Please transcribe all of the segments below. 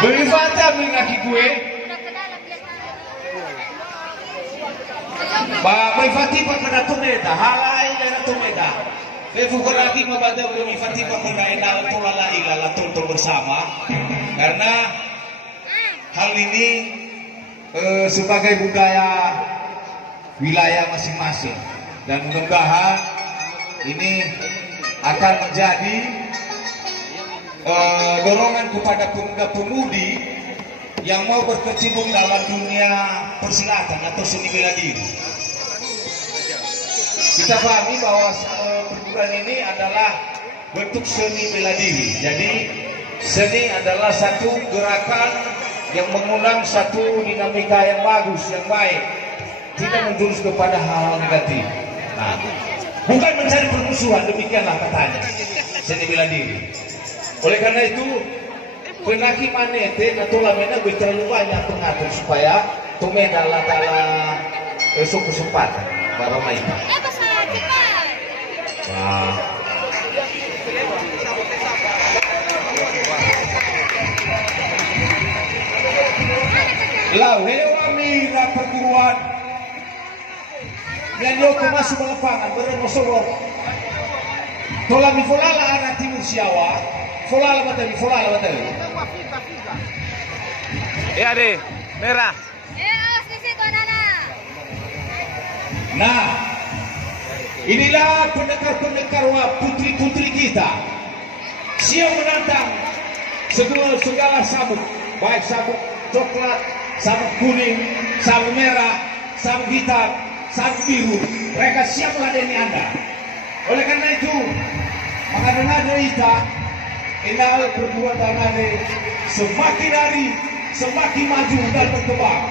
Beli macam ni kaki gue. Ba Fatima kada tumeda, halai kada tumeda. Befukur lagi mabada beli Fatima kada enal tulala ilala tonton bersama. Karena hal ini sebagai budaya wilayah masing-masing dan mudah-mudahan ini akan menjadi dorongan kepada pemuda-pemudi yang mau berkecimpung dalam dunia persilatan atau seni bela diri. Kita pahami bahwa perguruan ini adalah bentuk seni bela diri. Jadi seni adalah satu gerakan yang mengundang satu dinamika yang bagus, yang baik, tidak menjurus kepada hal-hal negatif. Nah, bukan mencari permusuhan, demikianlah katanya seni bela diri. Oleh karena itu, penaki manete atau lamena terlalu banyak pengatur supaya tumeda latala esok kesempatan para main. Nah. Lau hewa mira perguruan Melanjau ke masuk lapangan beremosorong Tolami folala arah timur Siawa Folala batali Ya deh, merah. Awas di situ anak-anak. Nah, inilah pendekar-pendekar putri-putri kita siap menantang segala sabuk, baik sabuk coklat, sabuk kuning, sabuk merah, sabuk hitam, sabuk biru. Mereka siap meladeni Anda. Oleh karena itu, mengada-ngada kita inal perbuatan Anda semakin hari semakin maju dan berkembang.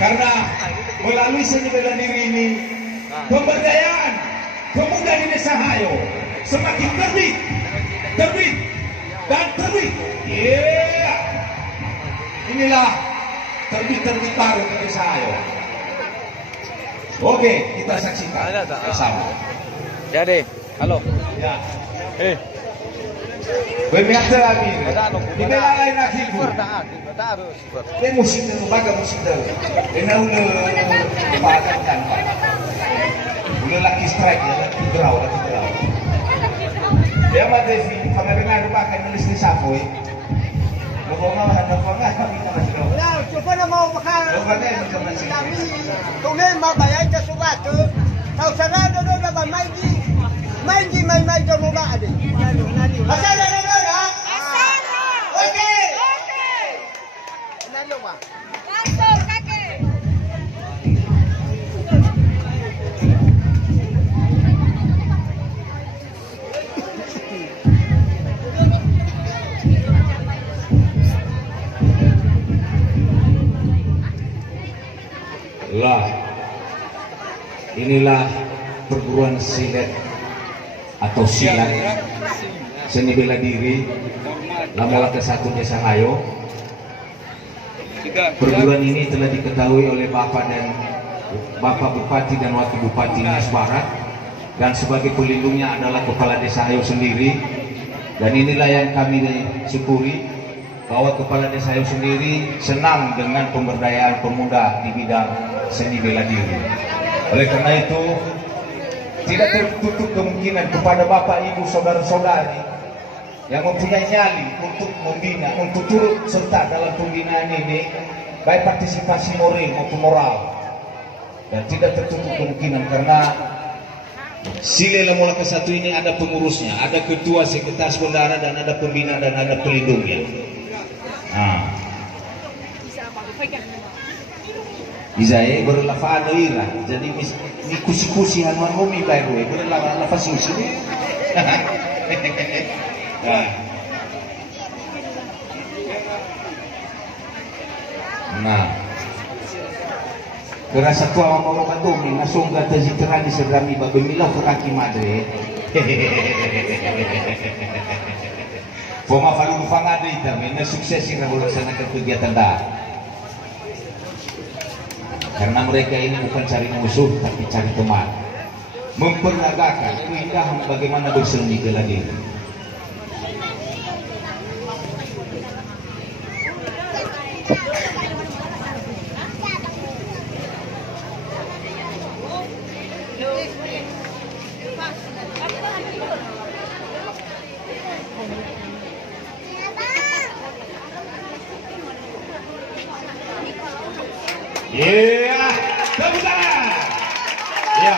Karena melalui seni bela diri ini, pemberdayaan pemuda di Desa Hayo semakin terbit dan terbit. Inilah terbit baru di Desa Hayo. Oke, kita saksikan bersama. Ya deh, halo. Ya. Bermiata lagi. Di bela lain lagi. Ini musim itu baga musim itu. Ini udah pakai kan. Udah laki strike ya, laki draw. Dia mati sih, kalau dengar pakai nulis di sapu. Lo mau ada apa kita masih dong. Nah, coba nak mau makan. Lo kan kita masih. Kau ni mau bayar ke sesuatu. Kau sana dulu dah main kau mau ada. Asal dah dah. Okey. Lalu apa? Langsung kaki. Inilah perguruan silat atau silat seni bela diri Lamola ke-1 Desa Hayo. Perguruan ini telah diketahui oleh Bapak Bupati dan Wakil Bupati Nias Barat, dan sebagai pelindungnya adalah Kepala Desa Hayo sendiri. Dan inilah yang kami syukuri, bahwa Kepala Desa Hayo sendiri senang dengan pemberdayaan pemuda di bidang seni bela diri. Oleh karena itu, tidak tertutup kemungkinan kepada Bapak, Ibu, Saudara-saudari yang mempunyai nyali untuk membina, untuk turut serta dalam pembinaan ini, baik partisipasi moral. Dan tidak tertutup kemungkinan karena Sile Lamola ke-1 ini ada pengurusnya, ada ketua, sekretaris bendara, dan ada pembina dan ada pelindungnya. Nah, Izai berlafaan ira, jadi ni kusi-kusi hanuan homi baik gue, berlafaan susu. Nah, kerasa tua mau batumi, langsung kata zikran di serami babemilah kaki madre. Poma falu fangade ita, mena sukses ira melaksanakan kegiatan dah. karena mereka ini bukan cari musuh tapi cari teman, memperagakan keindahan bagaimana berseni bela diri. Iya, tepuk tangan. Ya.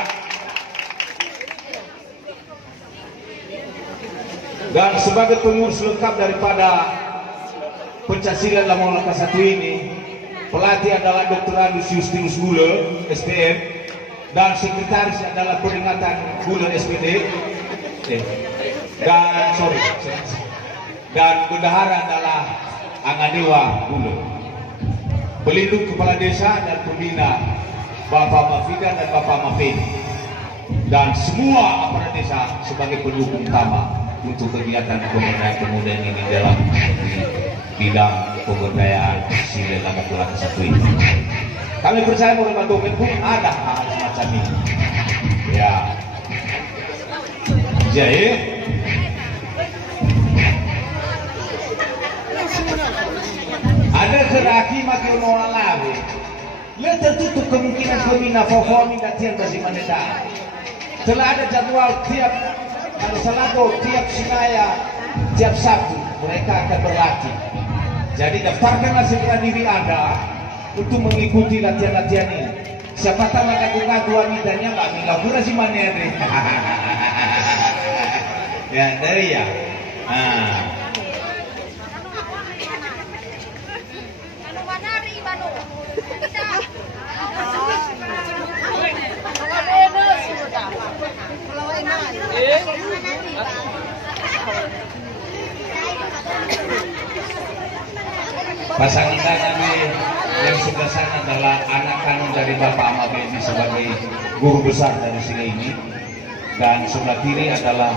Dan sebagai pengurus lengkap daripada pencaksilat Lamongan Langkah 1 ini, pelatih adalah Dr. Andus Justinus Gule, SPM, dan sekretaris adalah peringatan Gule SPD, dan bendahara adalah Angadewa Gule. Pelindung kepala desa dan pembina Bapak Mafida dan Bapak Mafid, dan semua aparat desa sebagai pendukung utama untuk kegiatan pemberdayaan ini dalam bidang pemberdayaan sila Langkah 1 ini. Kami percaya bahwa dokumen pun ada hal semacam ini. Ya, jadi ada keraki maki orang lain. Ya tertutup kemungkinan pembina performing dan tiap masih menetap. Telah ada jadwal tiap Selasa, tiap Sinaya, tiap Sabtu mereka akan berlatih. Jadi daftarkanlah segera diri Anda untuk mengikuti latihan-latihan ini. Siapa tahu lagu-lagu wanitanya Mbak Mila Pura si mana deh. Ya dari ya. Pasangan kami yang sebelah sana adalah anak kandung dari Bapak Ahmad Bedi sebagai guru besar dari sini ini, dan sebelah kiri adalah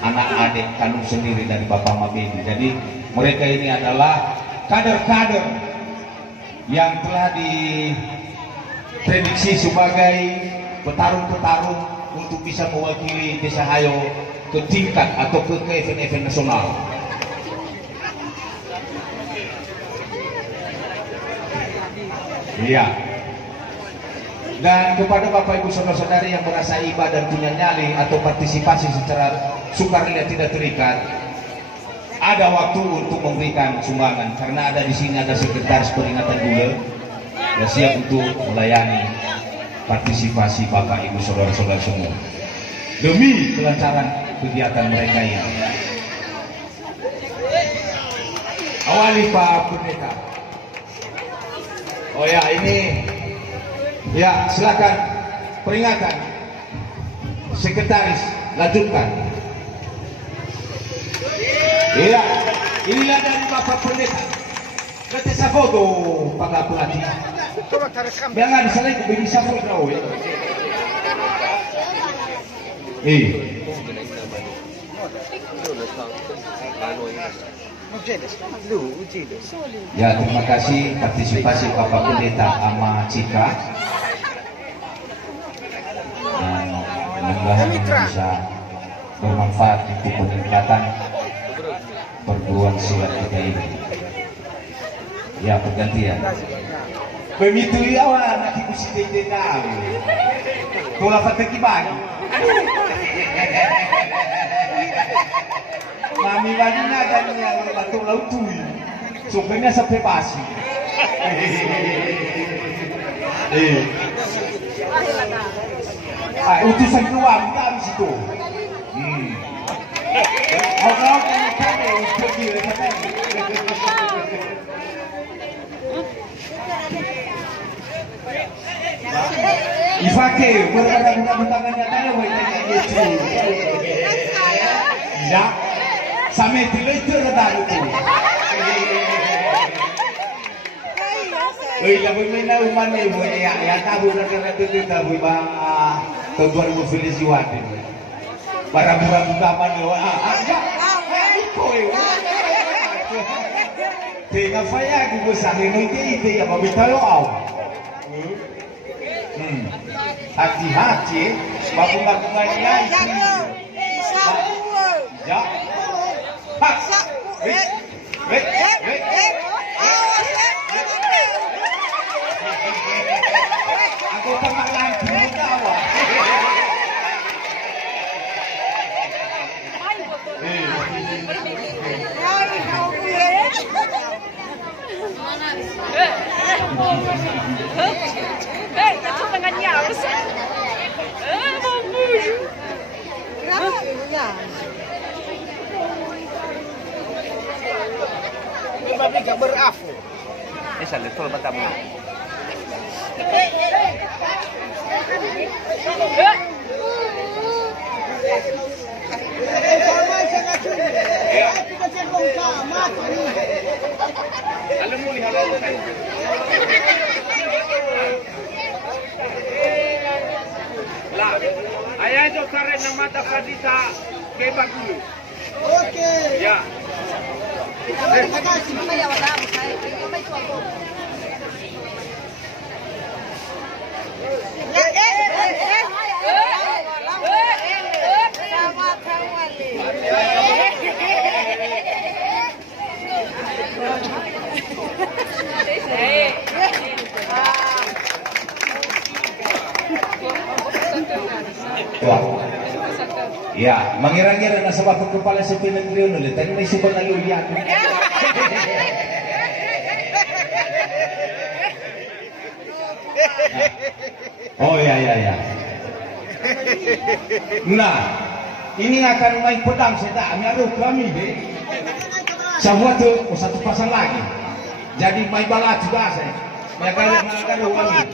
anak adik kandung sendiri dari Bapak Ahmad Bedi. Jadi mereka ini adalah kader-kader yang telah diprediksi sebagai petarung-petarung untuk bisa mewakili Desa Hayo ke tingkat atau ke event-event nasional. Iya. Dan kepada Bapak Ibu Saudara-saudari yang merasa iba dan punya nyali atau partisipasi secara sukarela tidak terikat, ada waktu untuk memberikan sumbangan karena ada di sini ada sekretaris peringatan Gule yang siap untuk melayani partisipasi Bapak Ibu Saudara-saudara semua demi kelancaran kegiatan mereka ini. Awali Pak Pendeta. Oh ya, ini ya, silakan peringatan sekretaris lanjutkan. Iya, inilah dari Bapak Pendeta. Kita sa foto Pak Pelatih. Jangan saling beri sa foto ya. Ya, terima kasih partisipasi Bapak Pendeta sama Cika. Mudah-mudahan bisa bermanfaat untuk peningkatan perguruan silat kita ini. Ya, pergantian. Begitu ya, nanti mesti detail. Kalau patah kibani. Mami lagi nada niya ng batong lautuy. So kanya sa pepasi. Utusan keluar kita habis itu. Kalau kami pergi Ifake, berada-ada tayo kayak gitu. Ya. Sampai dilecer tadi tu. Lagu mana umat ni ya tahu nak tu tahu bang keluar filisi wadi. Barang-barang utama ni Tengah saya aku besar ni ide ya babitalo au. hati-hati babunga-bunga nyai ya hak wait aku tengah lampu tawa Babi gak berafu. Ini sa litol matamu. alam mo lihat Lah, ayah jo kare ng mata kadita kay Bagulo. Oke. Ya. Terima kasih. Ya, mengira-ngira na sebab kepala si Pinagrion ulit. Tadi may subang nalulian. Oh ya. Nah, ini akan main pedang saya aduh kami deh. Semua tuh satu pasang lagi. Jadi main balat juga saya. Mereka kami.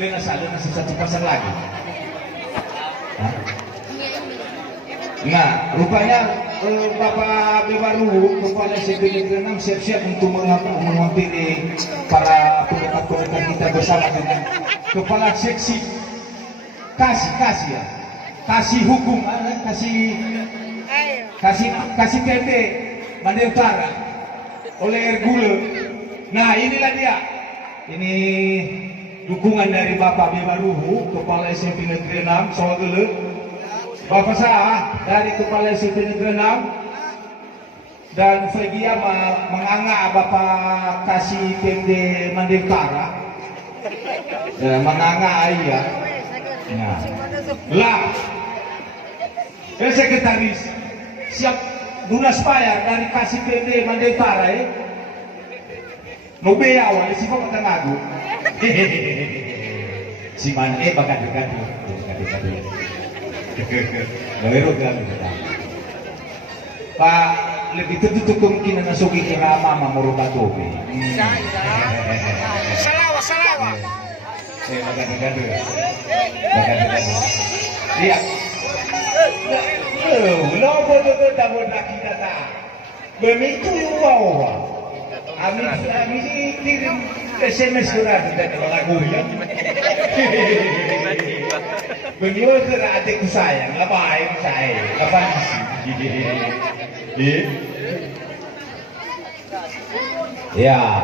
Dengan satu pasang lagi. Nah, rupanya Bapak Bebaru kepala SPB ke-6 siap-siap untuk menghampiri para pendekat-pendekat kita bersama dengan kepala seksi kasih hukum, kasih PP Mandai Utara oleh Ergule. Nah, inilah dia. Ini dukungan dari Bapak Bebaru kepala SMP Negeri 6 Sawagele. Bapak saya dari kepala SMP Negeri 6 dan Fegia menganga Bapak kasih PMD Mandai Utara menganga ayah. Nah, lah sekretaris siap lunas bayar dari kasih PMD Mandai Utara no be awal si Pak Tanago si man bakat baru kami Pak lebih tertutup kemungkinan nasuki kirama mamurubah tobe. Salawa. Bakat. Iya. Lo bodoh kita tak. Begitu juga. Kami kirim SMS surat dari lagu ya. Beliau kira adikku sayang, ngapain saya? Kapan sih? Ya.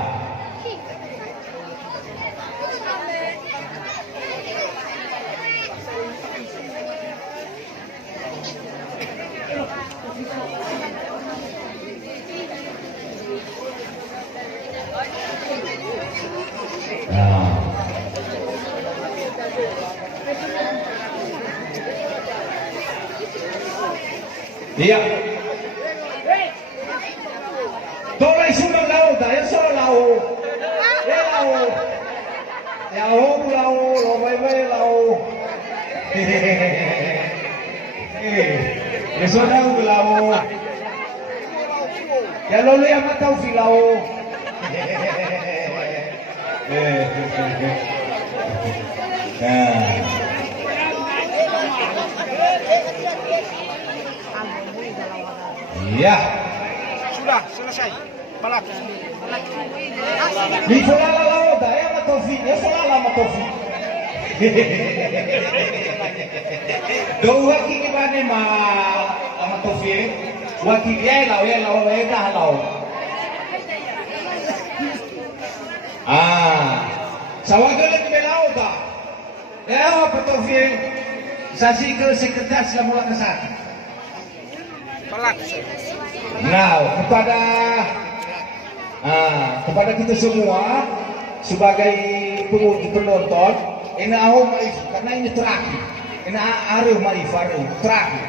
Iya. Tolong sudah laut, ya sudah laut. Laut, laut. Ya sudah laut. Ya lalu yang tahu filau. Iya. Sudah selesai. Balak. Di fulala laut, ya matofi, ya fulala matofi. Dua kini bane matofi, wakil ya dah laut. Sawagele di laut. betul Fie. Sasi ke sekretaris yang mula kesan. Nah, kepada kita semua sebagai penonton, ini aku maif karena ini terakhir. Ini arif maif terakhir.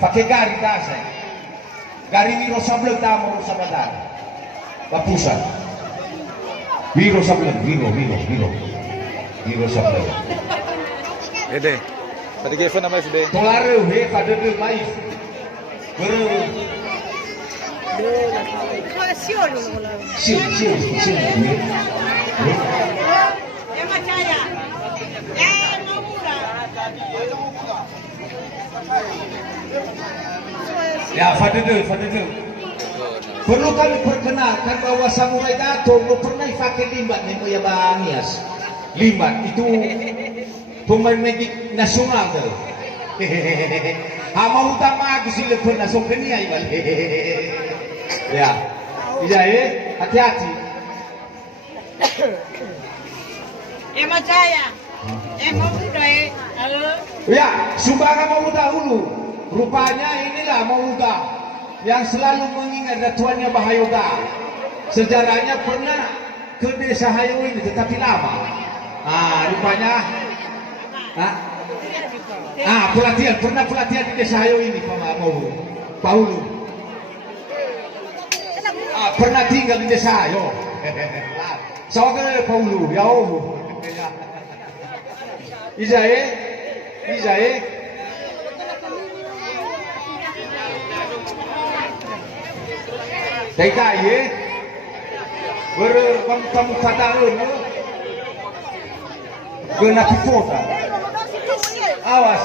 Pakai garis dasar. Garis wiro sableng tamu sabadan. Lapusan. Wiro sableng, wiro sableng. Ede. Tadi Kevin nama Ede. Tolare he pada de maif. Siu. Ya, Fadil. Perlu kami perkenalkan bahwa Samurai Dato pernah pakai limbat nih ya Bang Yas. Limbat itu pemain magic nasional tuh. Mau utama aku sih lebih nasok ini ya. Ya, hati-hati. Emang saya, emang udah Ya, Sumbangan mau dahulu. Rupanya inilah Mauda yang selalu mengingat datuannya Bahayoga. Sejarahnya pernah ke desa Hayo ini tetapi lama. Rupanya pelatihan di desa Hayo ini Pak Hulu. Pernah tinggal di desa Hayo. Soalnya Pak Hulu, ya Om. Izae. Dai berkamu kataun kena pipota. Awas.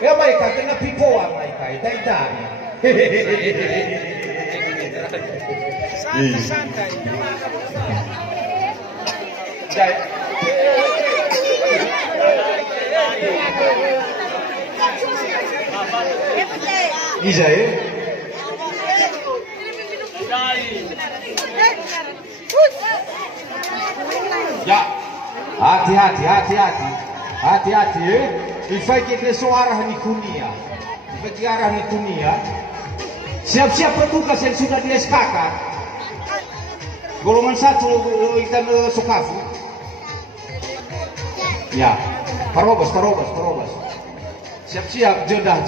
Ya mereka kena pipoa mereka. Dai. santai. Izae. Ya, hati-hati. Ifai kita suara ni kunia. Berjarah ni kunia. Siap-siap petugas yang sudah di SKK. Golongan 1 ikan Sokafu. Ya, parobas. Siap-siap jedah.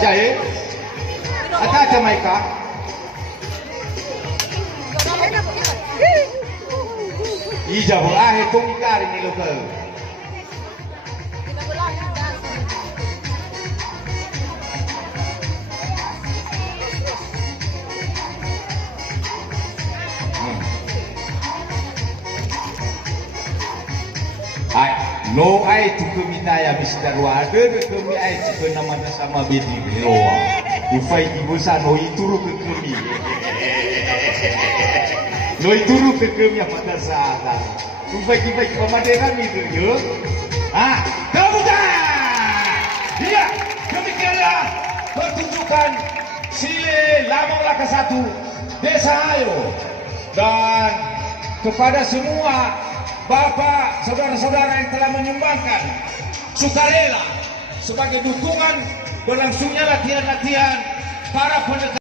Jahe. Hati-hati mereka. Ijab itong ikari ni lokal. No ay tukuminaya Mr. Wader kami ay nama sama bedi loa. Ufai ibusan no ituru ke kami. No ituru ke kami pada saat. Ufai pemaderan itu yo. Kamu dah. Iya, demikianlah pertunjukan Sile Lamang Laka 1 Desa Hayo. Dan kepada semua Bapak, saudara-saudara yang telah menyumbangkan sukarela sebagai dukungan berlangsungnya latihan-latihan para pendekar.